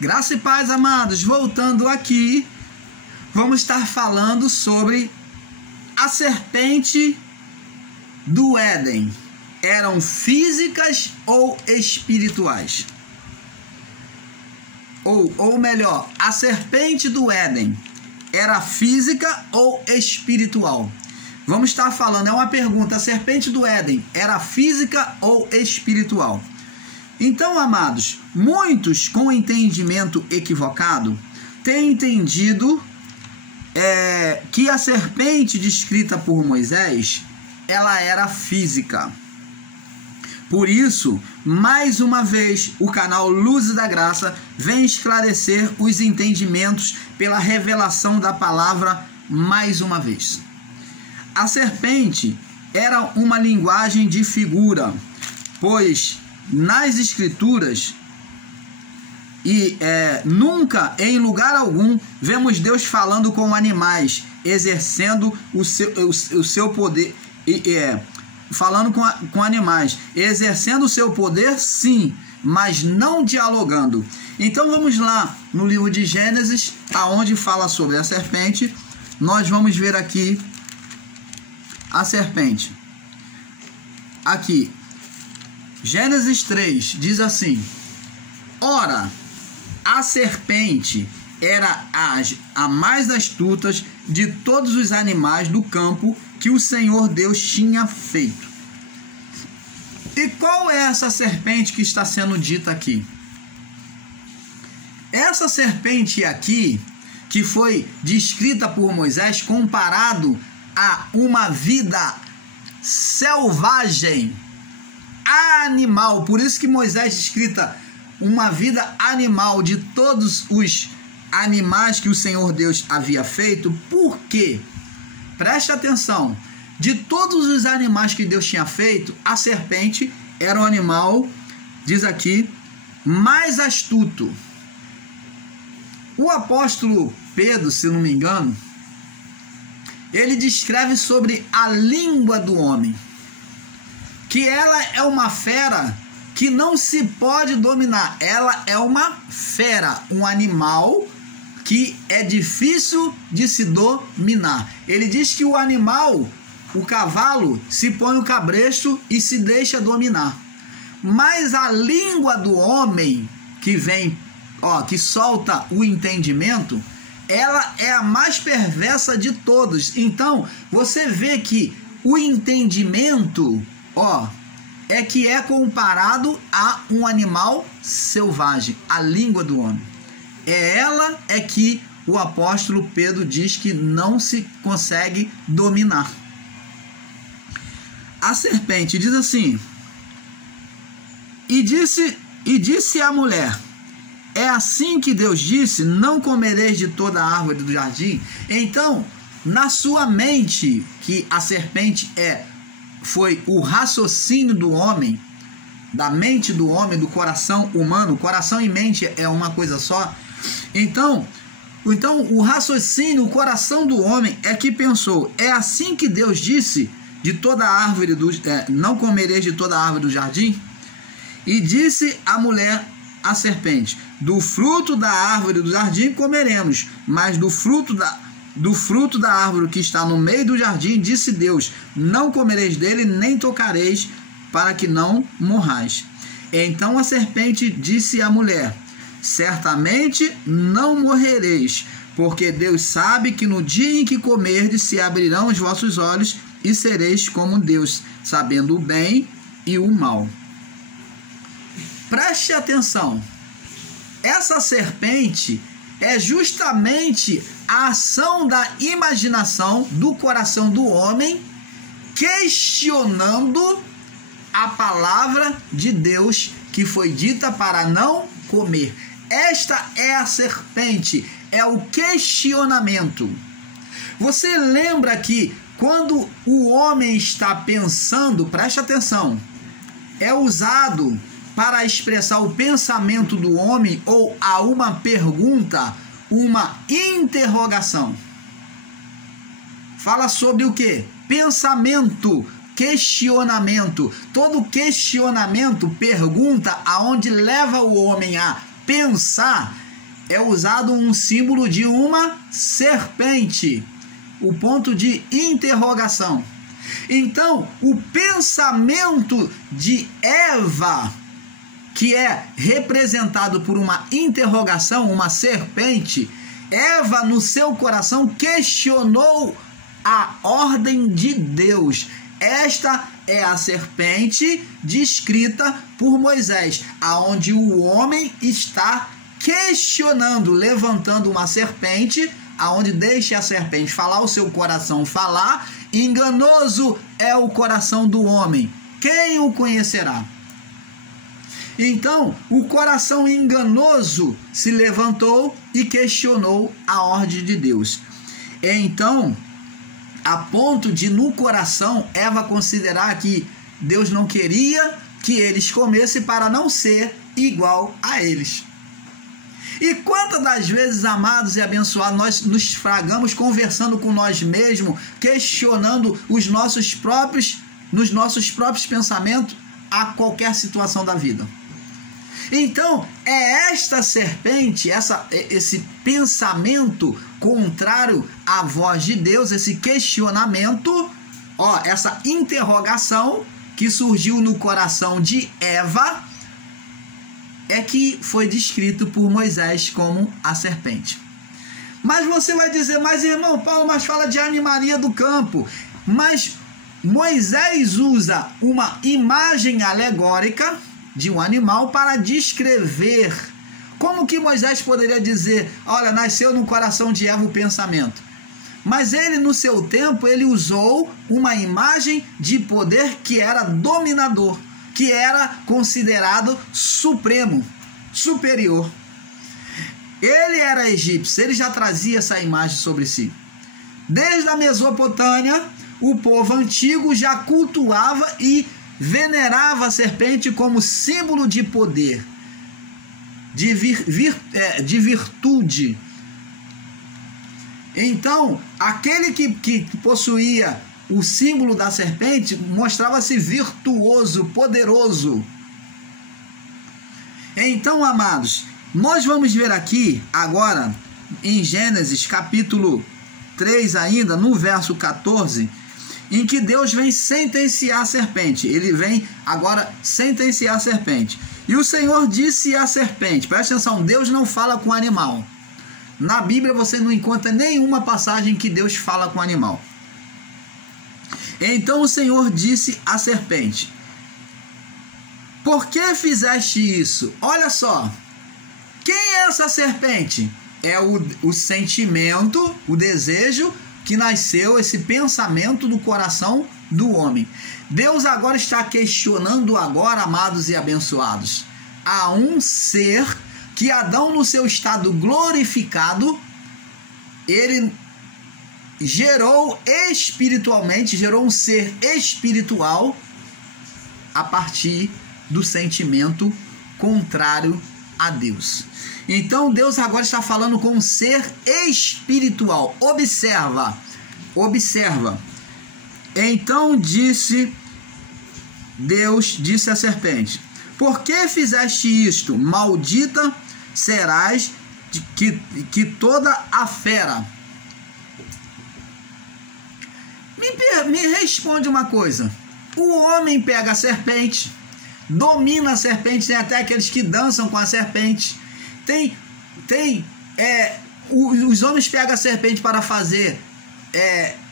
Graça e paz, amados. Voltando aqui, vamos estar falando sobre a serpente do Éden. Eram físicas ou espirituais? Ou melhor, a serpente do Éden era física ou espiritual? Vamos estar falando, é uma pergunta, a serpente do Éden era física ou espiritual? Então, amados, muitos com entendimento equivocado têm entendido que a serpente descrita por Moisés, ela era física. Por isso, mais uma vez, o canal Luzes da Graça vem esclarecer os entendimentos pela revelação da palavra mais uma vez. A serpente era uma linguagem de figura, pois nas Escrituras nunca, em lugar algum, vemos Deus falando com animais, exercendo o seu poder, falando com animais, exercendo o seu poder, sim, mas não dialogando. Então vamos lá no livro de Gênesis, aonde fala sobre a serpente. Nós vamos ver aqui a serpente. Aqui, Gênesis 3 diz assim: ora, a serpente era a mais astuta de todos os animais do campo que o Senhor Deus tinha feito. E qual é essa serpente que está sendo dita aqui? Essa serpente aqui, que foi descrita por Moisés, comparado a uma vida selvagem, animal. Por isso que Moisés descrita uma vida animal de todos os animais que o Senhor Deus havia feito. Por quê? Preste atenção. De todos os animais que Deus tinha feito, a serpente era o animal, diz aqui, mais astuto. O apóstolo Pedro, se não me engano, ele descreve sobre a língua do homem, que ela é uma fera que não se pode dominar. Ela é uma fera, um animal que é difícil de se dominar. Ele diz que o animal, o cavalo, se põe o cabresto e se deixa dominar. Mas a língua do homem que vem, que solta o entendimento, ela é a mais perversa de todos. Então, você vê que o entendimento, é comparado a um animal selvagem, a língua do homem. Ela é que o apóstolo Pedro diz que não se consegue dominar. A serpente diz assim: e disse a mulher: é assim que Deus disse, não comereis de toda a árvore do jardim? Então, na sua mente, que a serpente foi o raciocínio do homem, da mente do homem, do coração humano. Coração e mente é uma coisa só. Então o raciocínio, o coração do homem é que pensou: é assim que Deus disse, de toda a árvore não comereis de toda a árvore do jardim? E disse a mulher à serpente: do fruto da árvore do jardim comeremos, mas do fruto da árvore que está no meio do jardim, disse Deus: não comereis dele, nem tocareis, para que não morrais. Então a serpente disse à mulher: certamente não morrereis, porque Deus sabe que no dia em que comerdes se abrirão os vossos olhos e sereis como Deus, sabendo o bem e o mal. Preste atenção. Essa serpente é justamente a ação da imaginação do coração do homem, questionando a palavra de Deus que foi dita para não comer. Esta é a serpente, é o questionamento. Você lembra que quando o homem está pensando, preste atenção, é usado para expressar o pensamento do homem ou a uma pergunta, uma interrogação. Fala sobre o quê? Pensamento, questionamento. Todo questionamento, pergunta, aonde leva o homem a pensar, é usado um símbolo de uma serpente, o ponto de interrogação. Então, o pensamento de Eva, que é representado por uma interrogação, uma serpente, Eva no seu coração questionou a ordem de Deus. Esta é a serpente descrita por Moisés, aonde o homem está questionando, levantando uma serpente, aonde deixe a serpente falar, o seu coração falar. Enganoso é o coração do homem, quem o conhecerá? Então, o coração enganoso se levantou e questionou a ordem de Deus. Então, a ponto de no coração Eva considerar que Deus não queria que eles comessem para não ser igual a eles. E quantas das vezes, amados e abençoados, nós nos fragamos conversando com nós mesmos, questionando nos nossos próprios pensamentos a qualquer situação da vida. Então, é esta serpente, esse pensamento contrário à voz de Deus, esse questionamento, essa interrogação que surgiu no coração de Eva, é que foi descrito por Moisés como a serpente. Mas você vai dizer, mas irmão Paulo, mas fala de animaria do campo. Mas Moisés usa uma imagem alegórica de um animal para descrever. Como que Moisés poderia dizer, olha, nasceu no coração de Eva o pensamento? Mas ele, no seu tempo, ele usou uma imagem de poder que era dominador, que era considerado supremo, superior. Ele era egípcio, ele já trazia essa imagem sobre si. Desde a Mesopotâmia, o povo antigo já cultuava e venerava a serpente como símbolo de poder, de virtude. Então, aquele que possuía o símbolo da serpente mostrava-se virtuoso, poderoso. Então, amados, nós vamos ver aqui agora em Gênesis capítulo 3 ainda, no verso 14, em que Deus vem sentenciar a serpente. Ele vem agora sentenciar a serpente. E o Senhor disse à serpente, presta atenção, Deus não fala com animal. Na Bíblia você não encontra nenhuma passagem que Deus fala com animal. Então o Senhor disse à serpente, por que fizeste isso? Olha só, quem é essa serpente? É o sentimento, o desejo que nasceu, esse pensamento do coração do homem. Deus agora está questionando agora, amados e abençoados, a um ser que Adão, no seu estado glorificado, ele gerou espiritualmente, gerou um ser espiritual a partir do sentimento contrário a Deus. Então Deus agora está falando com um ser espiritual. Observa. Então Deus disse à serpente, por que fizeste isto? Maldita serás que toda a fera. Me responde uma coisa. O homem pega a serpente, domina a serpente, tem até aqueles que dançam com a serpente. Os homens pegam a serpente para fazer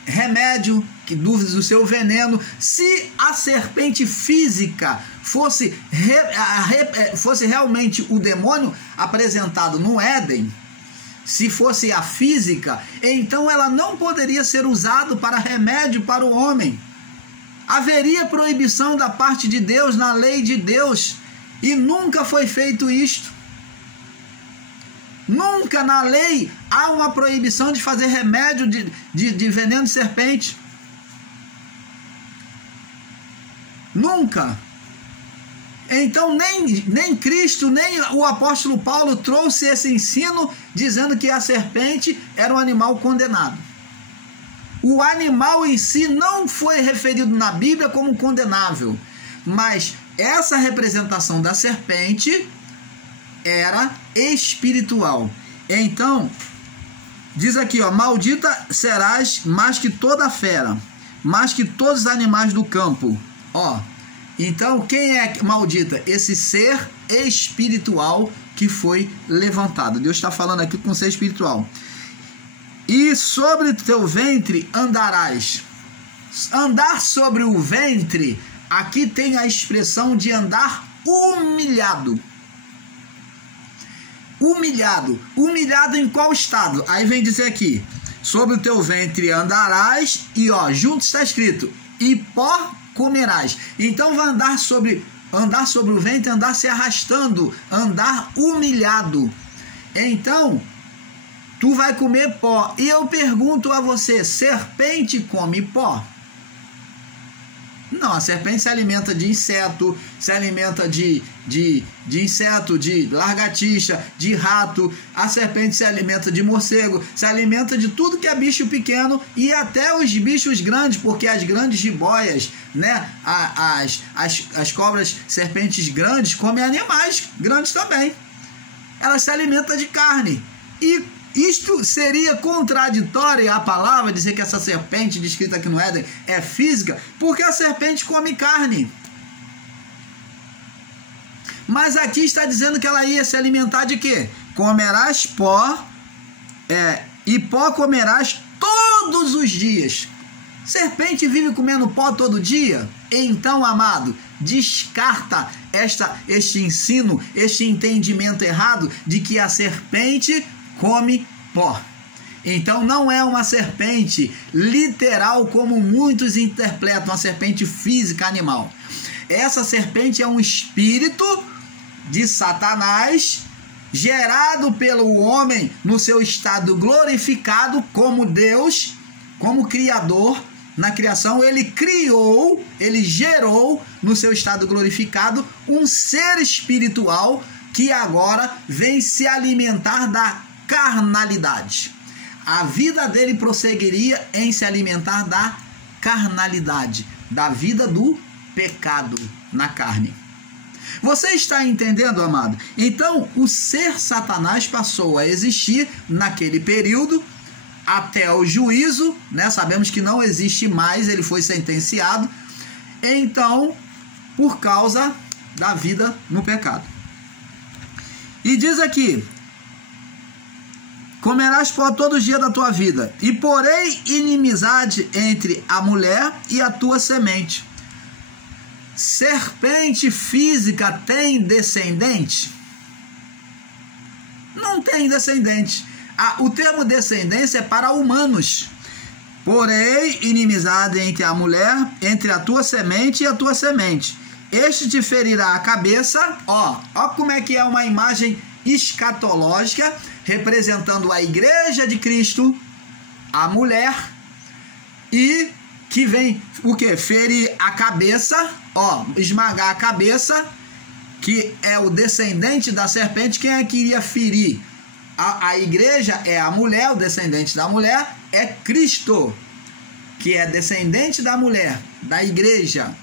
remédio do seu veneno. Se a serpente física fosse realmente o demônio apresentado no Éden, se fosse a física, então ela não poderia ser usada para remédio para o homem. Haveria proibição da parte de Deus, na lei de Deus, e nunca foi feito isto. Nunca na lei há uma proibição de fazer remédio de veneno de serpente. Nunca. Então nem Cristo, nem o apóstolo Paulo trouxe esse ensino dizendo que a serpente era um animal condenado. O animal em si não foi referido na Bíblia como condenável, mas essa representação da serpente era espiritual. Então, diz aqui, ó, maldita serás mais que toda fera, mais que todos os animais do campo. Ó, então quem é maldita? Esse ser espiritual que foi levantado. Deus está falando aqui com o ser espiritual. E sobre teu ventre andarás. Andar sobre o ventre, aqui tem a expressão de andar humilhado. Humilhado. Humilhado em qual estado? Aí vem dizer aqui, sobre o teu ventre andarás, e ó, junto está escrito, e pó comerás. Então vai andar sobre o ventre, andar se arrastando, andar humilhado. Então, tu vai comer pó. E eu pergunto a você, serpente come pó? Não, a serpente se alimenta de inseto, se alimenta de inseto, de lagartixa, de rato. A serpente se alimenta de morcego, se alimenta de tudo que é bicho pequeno e até os bichos grandes, porque as grandes jiboias, né, as cobras, serpentes grandes, comem animais grandes também. Elas se alimentam de carne. E isto seria contraditório à palavra dizer que essa serpente descrita aqui no Éden é física, porque a serpente come carne. Mas aqui está dizendo que ela ia se alimentar de quê? Comerás pó, e pó comerás todos os dias. Serpente vive comendo pó todo dia? Então, amado, descarta este ensino, este entendimento errado de que a serpente come pó. Então não é uma serpente literal como muitos interpretam, uma serpente física animal. Essa serpente é um espírito de Satanás gerado pelo homem no seu estado glorificado como Deus, como Criador. Na criação ele criou, ele gerou no seu estado glorificado um ser espiritual que agora vem se alimentar da carnalidade. A vida dele prosseguiria em se alimentar da carnalidade, da vida do pecado na carne. Você está entendendo, amado? Então, o ser Satanás passou a existir naquele período até o juízo, né? Sabemos que não existe mais, ele foi sentenciado. Então, por causa da vida no pecado. E diz aqui, comerás pó todos os dias da tua vida, e porém inimizade entre a mulher e a tua semente. Serpente física tem descendente? Não tem descendente. O termo descendência é para humanos. Porém, inimizade entre a mulher, entre a tua semente e a tua semente. Este te ferirá a cabeça. Ó como é que é uma imagem escatológica, representando a igreja de Cristo, a mulher, e que vem o que? Ferir a cabeça, esmagar a cabeça, que é o descendente da serpente. Quem é que iria ferir? A igreja é a mulher, o descendente da mulher é Cristo, que é descendente da mulher, da igreja.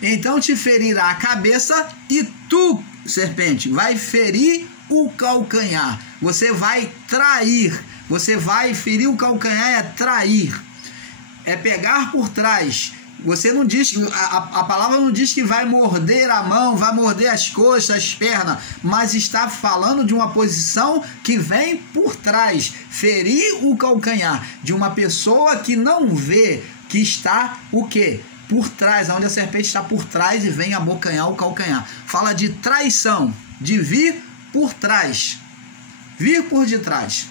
Então te ferirá a cabeça e tu, serpente, vai ferir o calcanhar. Você vai trair, você vai ferir o calcanhar, é trair, é pegar por trás. Você não diz, a palavra não diz que vai morder a mão, vai morder as coxas, as pernas, mas está falando de uma posição que vem por trás, ferir o calcanhar de uma pessoa que não vê, que está o quê? Por trás, onde a serpente está por trás e vem abocanhar o calcanhar. Fala de traição, de vir por trás, vir por detrás.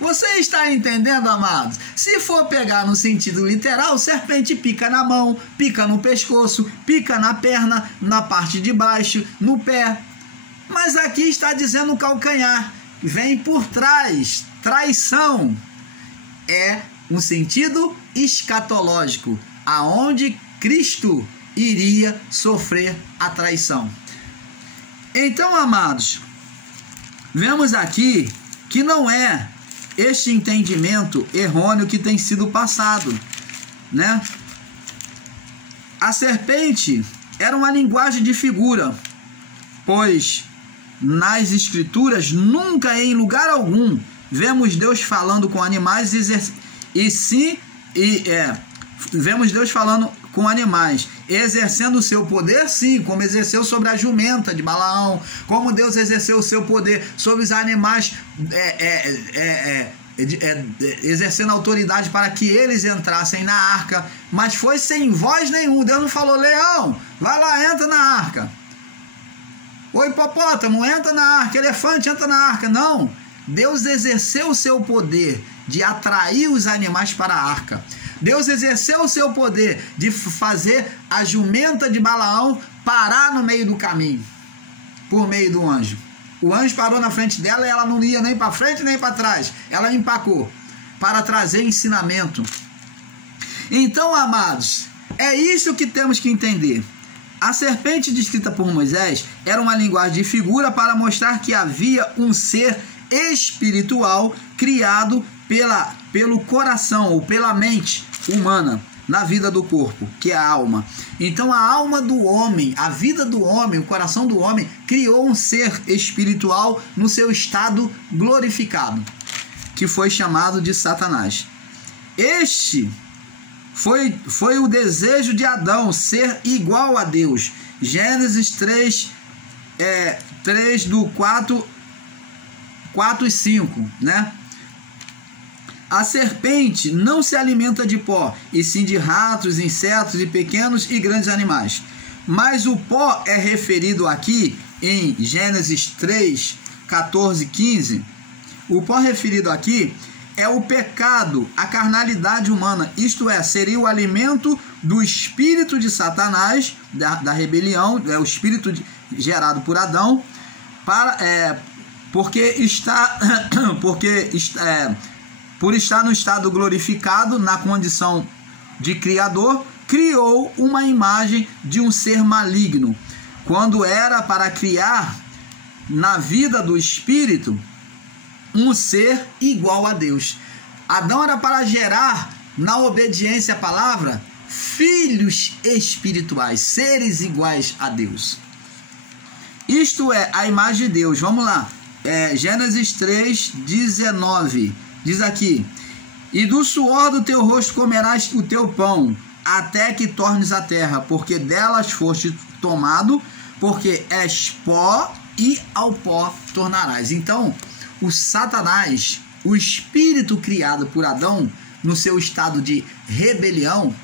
Você está entendendo, amados? Se for pegar no sentido literal, serpente pica na mão, pica no pescoço, pica na perna, na parte de baixo, no pé. Mas aqui está dizendo calcanhar, vem por trás. Traição é um sentido escatológico, aonde Cristo iria sofrer a traição. Então, amados, vemos aqui que não é este entendimento errôneo que tem sido passado, né? A serpente era uma linguagem de figura, pois nas Escrituras, nunca em lugar algum vemos Deus falando com animais vemos Deus falando com animais, exercendo o seu poder, sim, como exerceu sobre a jumenta de Balaão, como Deus exerceu o seu poder sobre os animais, exercendo autoridade para que eles entrassem na arca, mas foi sem voz nenhum. Deus não falou: leão, vai lá, entra na arca. O hipopótamo, entra na arca. Elefante, entra na arca. Não. Deus exerceu o seu poder de atrair os animais para a arca. Deus exerceu o seu poder de fazer a jumenta de Balaão parar no meio do caminho, por meio do anjo. O anjo parou na frente dela e ela não ia nem para frente nem para trás. Ela empacou para trazer ensinamento. Então, amados, é isso que temos que entender. A serpente descrita por Moisés era uma linguagem de figura para mostrar que havia um ser espiritual criado pelo coração ou pela mente humana na vida do corpo, que é a alma. Então a alma do homem, a vida do homem, o coração do homem criou um ser espiritual no seu estado glorificado, que foi chamado de Satanás. Este foi o desejo de Adão, ser igual a Deus. Gênesis 3 do 4 e 5, né? A serpente não se alimenta de pó, e sim de ratos, insetos e pequenos e grandes animais. Mas o pó é referido aqui em Gênesis 3, 14 e 15. O pó referido aqui é o pecado, a carnalidade humana, isto é, seria o alimento do espírito de Satanás, da rebelião, é o espírito gerado por Adão, por estar no estado glorificado, na condição de criador, criou uma imagem de um ser maligno, quando era para criar na vida do espírito um ser igual a Deus. Adão era para gerar, na obediência à palavra, filhos espirituais, seres iguais a Deus. Isto é a imagem de Deus. Vamos lá. Gênesis 3, 19. Diz aqui: e do suor do teu rosto comerás o teu pão, até que tornes a terra, porque delas foste tomado, porque és pó, e ao pó tornarás. Então, o Satanás, o espírito criado por Adão, no seu estado de rebelião,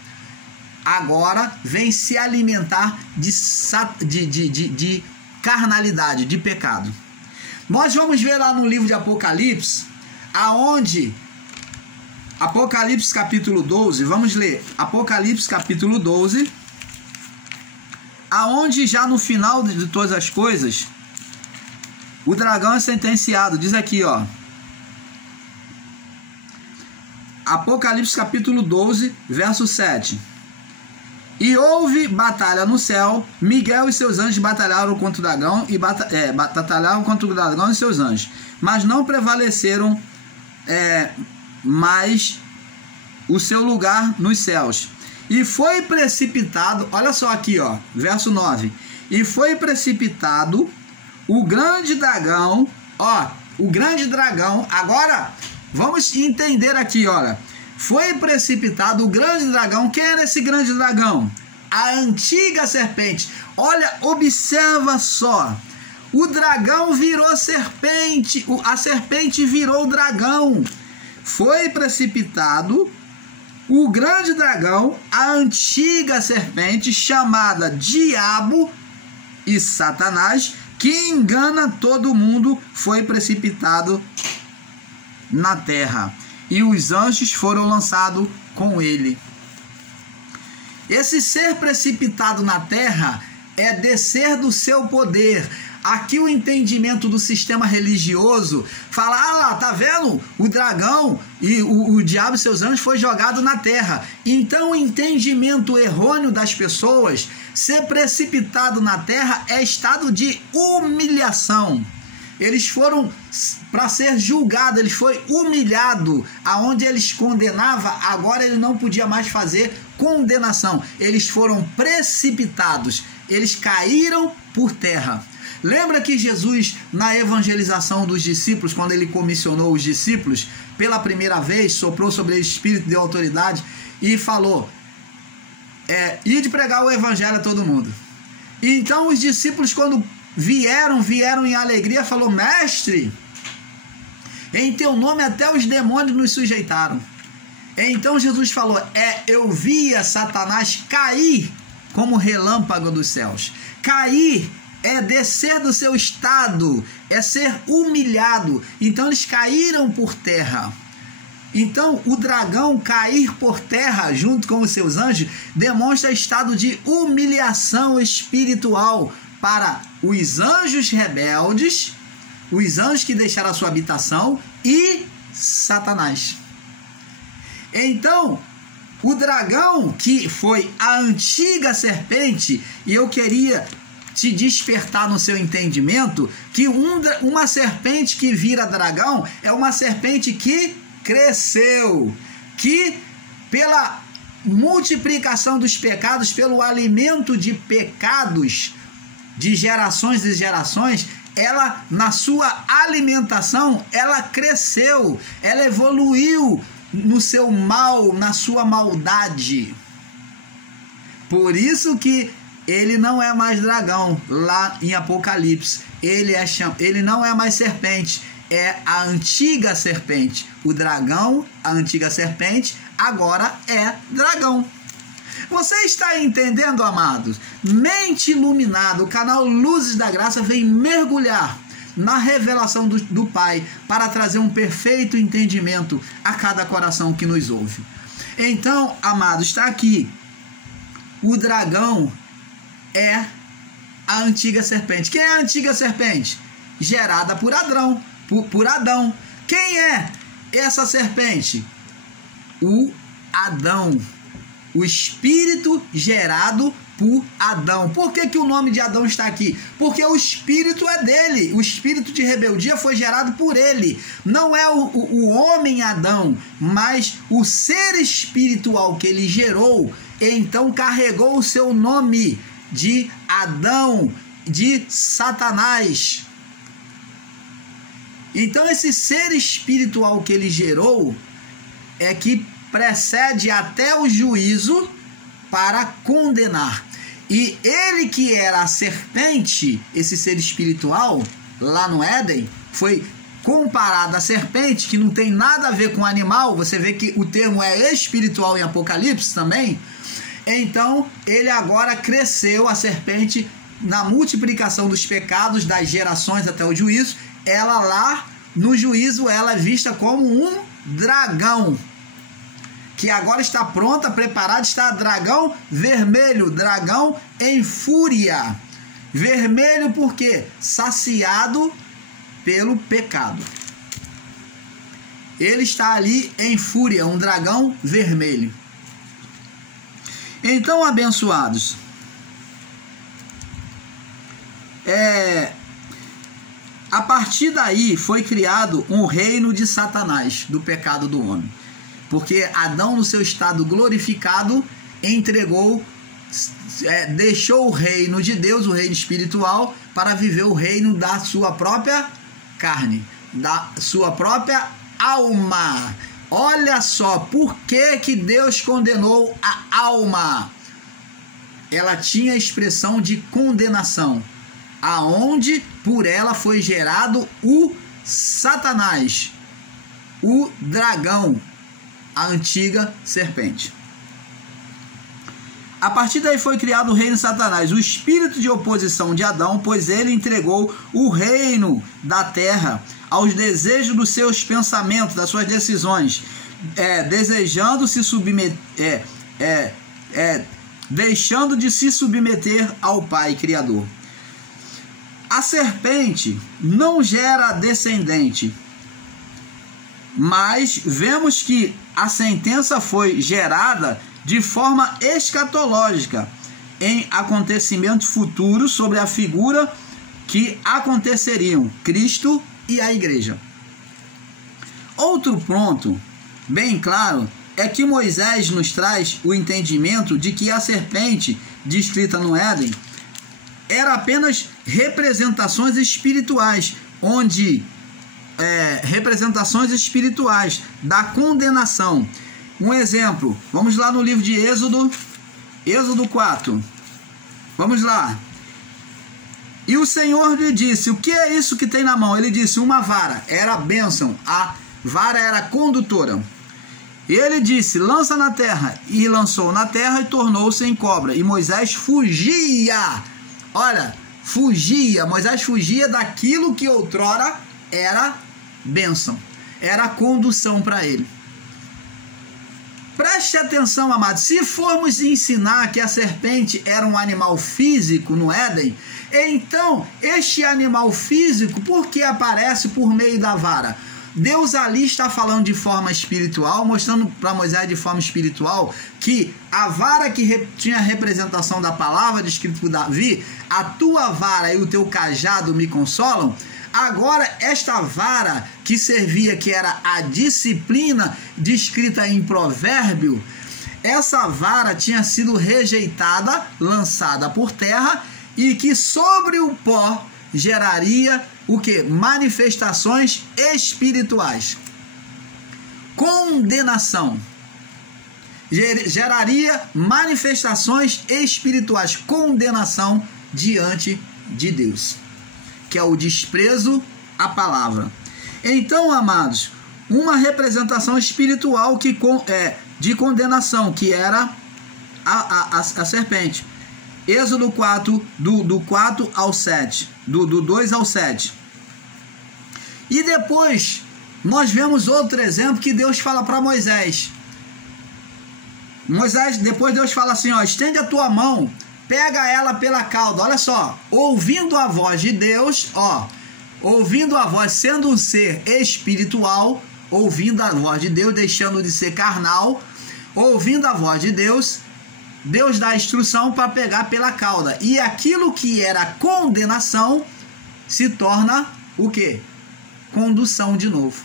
agora vem se alimentar de carnalidade, de pecado. Nós vamos ver lá no livro de Apocalipse, aonde Apocalipse capítulo 12, vamos ler Apocalipse capítulo 12, aonde já no final de todas as coisas, o dragão é sentenciado. Diz aqui, ó, Apocalipse capítulo 12, verso 7. E houve batalha no céu, Miguel e seus anjos batalharam contra o dragão batalharam contra o dragão e seus anjos, mas não prevaleceram mais o seu lugar nos céus. E foi precipitado, olha só aqui, ó, verso 9. E foi precipitado o grande dragão, ó, o grande dragão. Agora vamos entender aqui, olha. Foi precipitado o grande dragão. Quem era esse grande dragão? A antiga serpente. Olha, observa só. O dragão virou serpente. A serpente virou dragão. Foi precipitado o grande dragão, a antiga serpente, chamada Diabo e Satanás, que engana todo mundo, foi precipitado na terra. E os anjos foram lançados com ele. Esse ser precipitado na terra é descer do seu poder. Aqui o entendimento do sistema religioso fala: ah lá, tá vendo? O dragão e o diabo e seus anjos foi jogado na terra. Então o entendimento errôneo das pessoas, ser precipitado na terra é estado de humilhação. Eles foram para ser julgados, eles foram humilhados, aonde eles condenavam, agora ele não podia mais fazer condenação. Eles foram precipitados, eles caíram por terra. Lembra que Jesus, na evangelização dos discípulos, quando ele comissionou os discípulos, pela primeira vez, soprou sobre eles espírito de autoridade e falou, ide pregar o evangelho a todo mundo. E então os discípulos, quando vieram em alegria, falou, mestre, em teu nome até os demônios nos sujeitaram. Então Jesus falou, eu via Satanás cair como relâmpago dos céus. Cair é descer do seu estado, é ser humilhado. Então eles caíram por terra. Então o dragão cair por terra junto com os seus anjos demonstra estado de humilhação espiritual para os anjos rebeldes, os anjos que deixaram a sua habitação e Satanás. Então, o dragão, que foi a antiga serpente, e eu queria te despertar no seu entendimento, que uma serpente que vira dragão é uma serpente que cresceu, que pela multiplicação dos pecados, pelo alimento de pecados de gerações e gerações, ela, na sua alimentação, ela cresceu, ela evoluiu no seu mal, na sua maldade. Por isso que ele não é mais dragão lá em Apocalipse. Ele não é mais serpente, é a antiga serpente. O dragão, a antiga serpente, agora é dragão. Você está entendendo, amados? Mente Iluminada, o canal Luzes da Graça vem mergulhar na revelação do Pai para trazer um perfeito entendimento a cada coração que nos ouve. Então, amados, está aqui. O dragão é a antiga serpente. Quem é a antiga serpente? Gerada por Adão. Por Adão. Quem é essa serpente? O Adão. O espírito gerado por Adão. Por que o nome de Adão está aqui? Porque o espírito é dele. O espírito de rebeldia foi gerado por ele. Não é o homem Adão, mas o ser espiritual que ele gerou, então carregou o seu nome de Adão, de Satanás. Então esse ser espiritual que ele gerou é que precede até o juízo para condenar. E ele que era a serpente, esse ser espiritual, lá no Éden, foi comparado à serpente, que não tem nada a ver com animal. Você vê que o termo é espiritual em Apocalipse também. Então, ele agora cresceu, a serpente, na multiplicação dos pecados, das gerações até o juízo. Ela lá, no juízo, ela é vista como um dragão, que agora está pronta, preparada, está dragão vermelho, dragão em fúria. Vermelho por quê? Saciado pelo pecado. Ele está ali em fúria, um dragão vermelho. Então, abençoados, a partir daí foi criado um reino de Satanás, do pecado do homem. Porque Adão, no seu estado glorificado, deixou o reino de Deus, o reino espiritual, para viver o reino da sua própria carne, da sua própria alma. Olha só, por que Deus condenou a alma? Ela tinha expressão de condenação, aonde por ela foi gerado o Satanás, o dragão, a antiga serpente. A partir daí foi criado o reino de Satanás, o espírito de oposição de Adão, pois ele entregou o reino da terra aos desejos dos seus pensamentos, das suas decisões, desejando se submeter, deixando de se submeter ao Pai Criador. A serpente não gera descendente, mas vemos que a sentença foi gerada de forma escatológica, em acontecimentos futuros sobre a figura que aconteceriam, Cristo e a igreja. Outro ponto bem claro é que Moisés nos traz o entendimento de que a serpente descrita no Éden era apenas representações espirituais, representações espirituais da condenação. Um exemplo, vamos lá no livro de Êxodo 4. Vamos lá. E o Senhor lhe disse: o que é isso que tem na mão? Ele disse: uma vara. Era a bênção. A vara era condutora. Ele disse: lança na terra. E lançou na terra e tornou-se em cobra. E Moisés fugia. Olha, fugia. Moisés fugia daquilo que outrora era bênção. Era condução para ele. Preste atenção, amados. Se formos ensinar que a serpente era um animal físico no Éden, então este animal físico, por que aparece por meio da vara? Deus ali está falando de forma espiritual, mostrando para Moisés de forma espiritual que a vara que tinha a representação da palavra descrita por Davi, a tua vara e o teu cajado me consolam. Agora, esta vara que servia, que era a disciplina descrita em provérbio, essa vara tinha sido rejeitada, lançada por terra, e que sobre o pó geraria o que? Manifestações espirituais. Condenação. Geraria manifestações espirituais. Condenação diante de Deus, que é o desprezo à palavra. Então, amados, uma representação espiritual de condenação, que era a serpente. Êxodo 4, do 4 ao 7, do 2 ao 7. E depois, nós vemos outro exemplo que Deus fala para Moisés. Depois Deus fala assim, ó, estende a tua mão, pega ela pela cauda. Olha só, ouvindo a voz de Deus, ó, ouvindo a voz, sendo um ser espiritual, ouvindo a voz de Deus, deixando de ser carnal, ouvindo a voz de Deus, Deus dá a instrução para pegar pela cauda. E aquilo que era condenação se torna o quê? Condução de novo.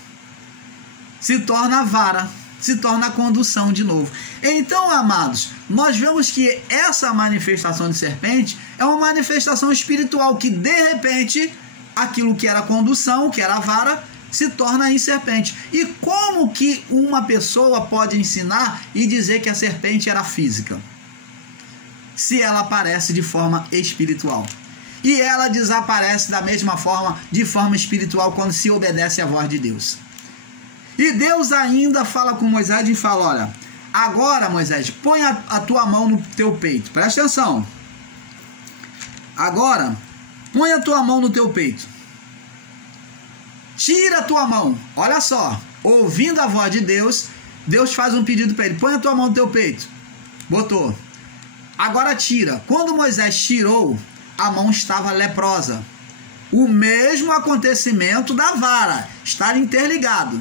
Se torna vara, se torna condução de novo. Então, amados, nós vemos que essa manifestação de serpente é uma manifestação espiritual que, de repente, aquilo que era condução, que era vara, se torna em serpente. E como que uma pessoa pode ensinar e dizer que a serpente era física, se ela aparece de forma espiritual? E ela desaparece da mesma forma, de forma espiritual, quando se obedece à voz de Deus. E Deus ainda fala com Moisés e fala, olha, agora, Moisés, põe a tua mão no teu peito. Presta atenção. Agora, põe a tua mão no teu peito. Tira a tua mão. Olha só, ouvindo a voz de Deus, Deus faz um pedido para ele. Põe a tua mão no teu peito. Botou. Agora tira. Quando Moisés tirou, a mão estava leprosa. O mesmo acontecimento da vara, estar interligado.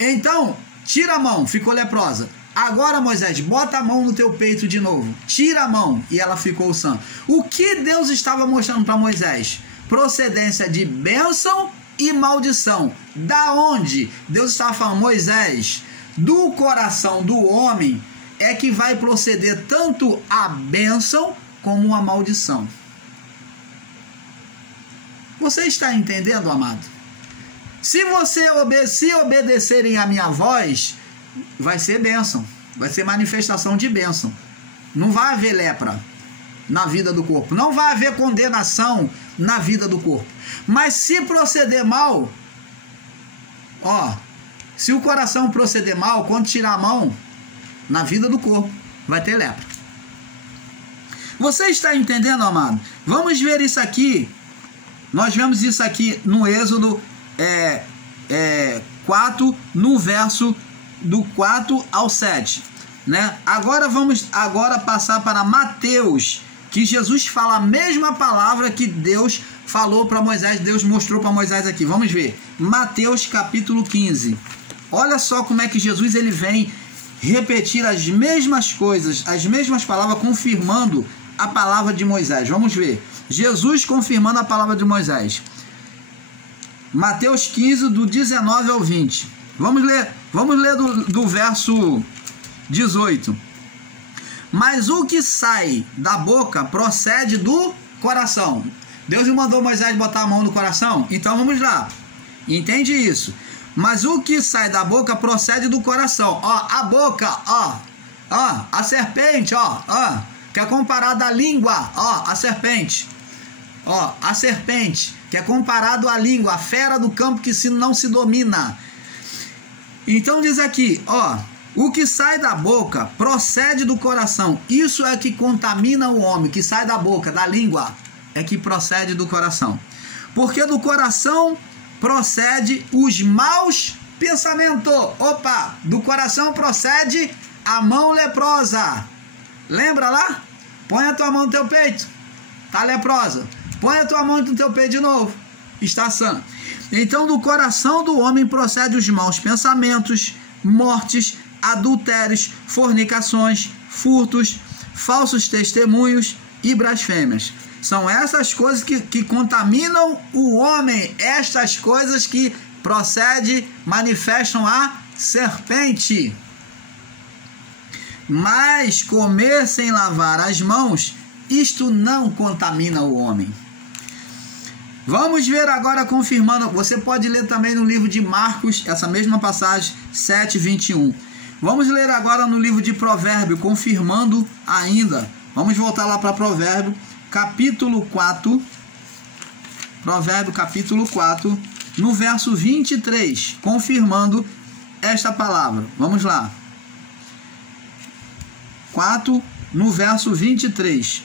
Então, tira a mão, ficou leprosa. Agora, Moisés, bota a mão no teu peito de novo. Tira a mão e ela ficou sã. O que Deus estava mostrando para Moisés? Procedência de bênção e maldição. Da onde? Deus estava falando, Moisés, do coração do homem é que vai proceder tanto a bênção como a maldição. Você está entendendo, amado? Se obedecerem a minha voz, vai ser bênção, vai ser manifestação de bênção. Não vai haver lepra na vida do corpo, não vai haver condenação na vida do corpo. Mas se proceder mal, ó, se o coração proceder mal, quando tirar a mão, na vida do corpo, vai ter lepra. Você está entendendo, amado? Vamos ver isso aqui. Nós vemos isso aqui no Êxodo 4, no verso do 4 ao 7. Né? Agora vamos passar para Mateus, que Jesus fala a mesma palavra que Deus falou para Moisés, Deus mostrou para Moisés aqui. Vamos ver. Mateus capítulo 15. Olha só como é que Jesus ele vem repetir as mesmas coisas, as mesmas palavras, confirmando a palavra de Moisés. Vamos ver. Jesus confirmando a palavra de Moisés. Mateus 15, do 19 ao 20. Vamos ler do verso 18. Mas o que sai da boca procede do coração. Deus não mandou Moisés botar a mão no coração? Então vamos lá. Entende isso? Mas o que sai da boca procede do coração. Ó, a boca, ó, a serpente, ó, que é comparada à língua, ó, a serpente. Ó, a serpente, que é comparado à língua, a fera do campo que não se domina. Então diz aqui, ó, o que sai da boca procede do coração. Isso é que contamina o homem, que sai da boca, da língua, é que procede do coração. Porque do coração procede os maus pensamentos. Opa, do coração procede a mão leprosa. Lembra lá? Põe a tua mão no teu peito, tá leprosa. Põe a tua mão no teu peito de novo, está sã. Então do coração do homem procede os maus pensamentos, mortes, adultérios, fornicações, furtos, falsos testemunhos e blasfêmias. São essas coisas que contaminam o homem, estas coisas que procede, manifestam a serpente. Mas comer sem lavar as mãos, isto não contamina o homem. Vamos ver agora confirmando, você pode ler também no livro de Marcos, essa mesma passagem, 7:21. Vamos ler agora no livro de Provérbio, confirmando ainda. Vamos voltar lá para Provérbio, capítulo 4. Provérbio, capítulo 4, no verso 23, confirmando esta palavra. Vamos lá. 4, no verso 23.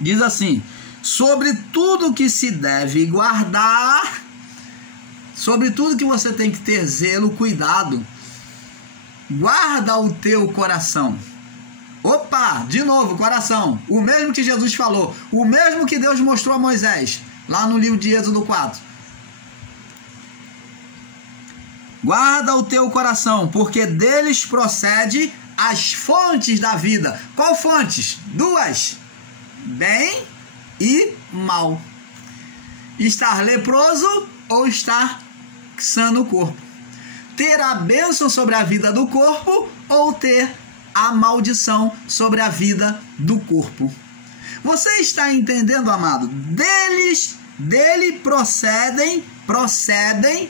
Diz assim: sobre tudo que se deve guardar, sobre tudo que você tem que ter zelo, cuidado, guarda o teu coração. Opa, de novo, coração, o mesmo que Jesus falou, o mesmo que Deus mostrou a Moisés, lá no livro de Êxodo 4. Guarda o teu coração, porque deles procede as fontes da vida. Qual fontes? Duas: bem e mal. Estar leproso ou estar sã no corpo. Ter a bênção sobre a vida do corpo ou ter a maldição sobre a vida do corpo. Você está entendendo, amado? Dele procedem,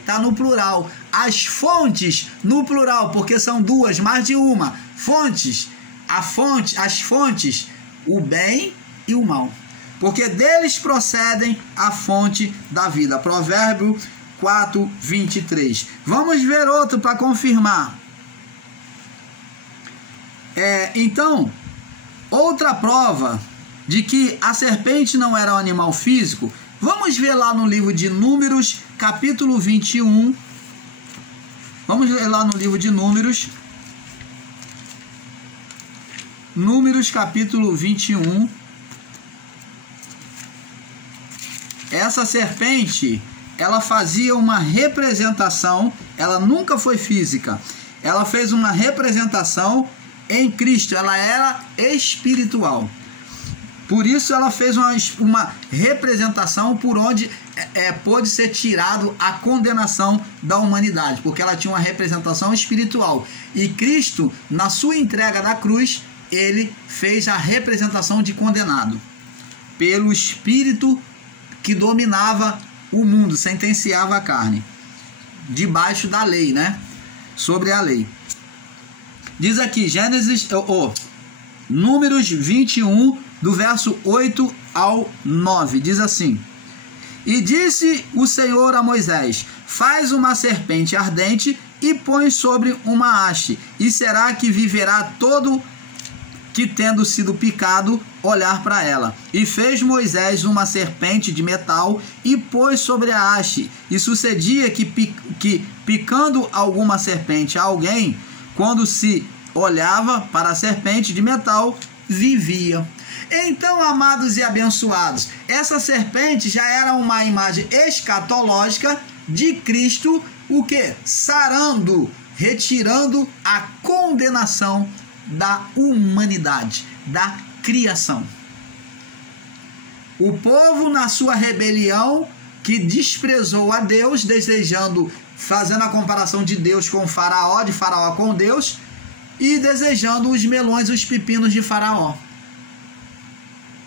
tá no plural. As fontes, no plural, porque são duas, mais de uma. Fontes, as fontes, o bem e o mal. Porque deles procedem a fonte da vida. Provérbio 4:23. Vamos ver outro para confirmar. Então, outra prova de que a serpente não era um animal físico, vamos ver lá no livro de Números, capítulo 21. Vamos ler lá no livro de Números. Números, capítulo 21. Essa serpente, ela fazia uma representação, ela nunca foi física. Ela fez uma representação em Cristo, ela era espiritual. Por isso ela fez uma representação por onde pôde ser tirado a condenação da humanidade, porque ela tinha uma representação espiritual. E Cristo, na sua entrega na cruz, ele fez a representação de condenado pelo Espírito que dominava o mundo, sentenciava a carne, debaixo da lei, né? Sobre a lei. Diz aqui, Números 21, do verso 8 ao 9, diz assim: e disse o Senhor a Moisés: faz uma serpente ardente e põe sobre uma haste, e será que viverá todo que, tendo sido picado, olhar para ela. E fez Moisés uma serpente de metal e pôs sobre a haste. E sucedia que picando alguma serpente a alguém, quando se olhava para a serpente de metal, vivia. Então, amados e abençoados, essa serpente já era uma imagem escatológica de Cristo, o que? Sarando, retirando a condenação da humanidade, da criação. O povo, na sua rebelião, que desprezou a Deus, fazendo a comparação de Deus com Faraó, de Faraó com Deus, e desejando os melões, os pepinos de Faraó.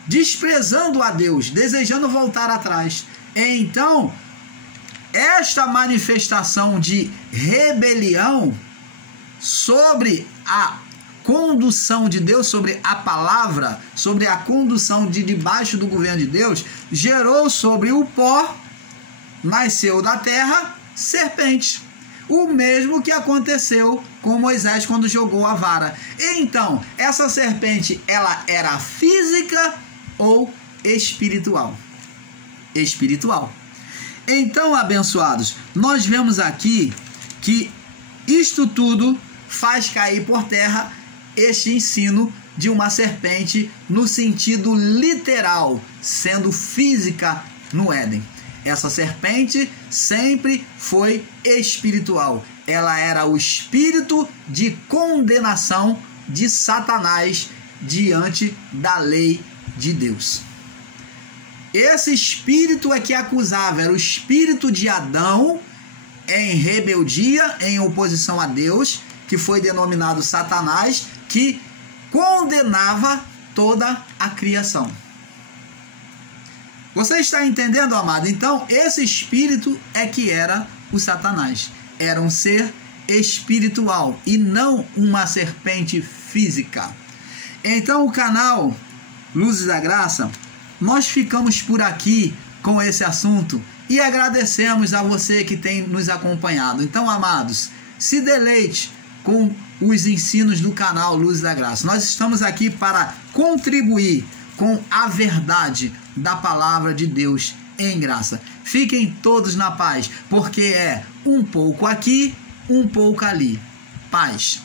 desprezando a Deus, desejando voltar atrás. Então, esta manifestação de rebelião sobre a condução de Deus, sobre a palavra, sobre a condução de debaixo do governo de Deus, gerou sobre o pó, nasceu da terra, serpente. O mesmo que aconteceu com Moisés quando jogou a vara. Então, essa serpente, ela era física ou espiritual? Espiritual. Então, abençoados, nós vemos aqui que isto tudo faz cair por terra este ensino de uma serpente no sentido literal, sendo física no Éden. Essa serpente sempre foi espiritual. Ela era o espírito de condenação de Satanás diante da lei de Deus. Esse espírito é que acusava, era o espírito de Adão em rebeldia, em oposição a Deus, que foi denominado Satanás, que condenava toda a criação. Você está entendendo, amado? Então, esse espírito é que era o Satanás. Era um ser espiritual e não uma serpente física. Então, o canal Luzes da Graça, nós ficamos por aqui com esse assunto e agradecemos a você que tem nos acompanhado. Então, amados, se deleite com os ensinos do canal Luzes da Graça. Nós estamos aqui para contribuir com a verdade da palavra de Deus em graça. Fiquem todos na paz, porque é um pouco aqui, um pouco ali. Paz.